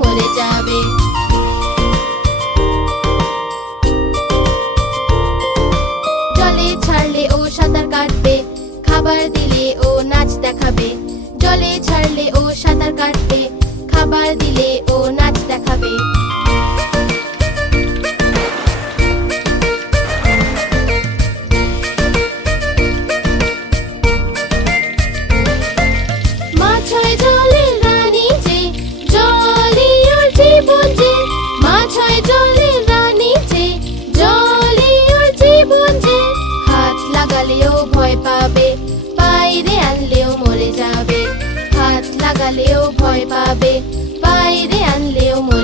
মরে যাবে। জলে ছাড়লে ও সাঁতার কাটবে, খাবার দিলে ও নাচ দেখাবে। জলে ছাড়লে ও সাঁতার কাটবে, খাবার দিলে ও নাচ দেখাবে। মাছ হয় জলের রানী যে, জলই ওর জীবন যে। মাছ হয় জলের রানী যে, জলই ওর জীবন যে। হাত লাগালেও ভয় পাবে, বাইরে আনলেও মরে যাবে। হাত লাগালেও ভয় পাবে, বাইরে আনলেও মরে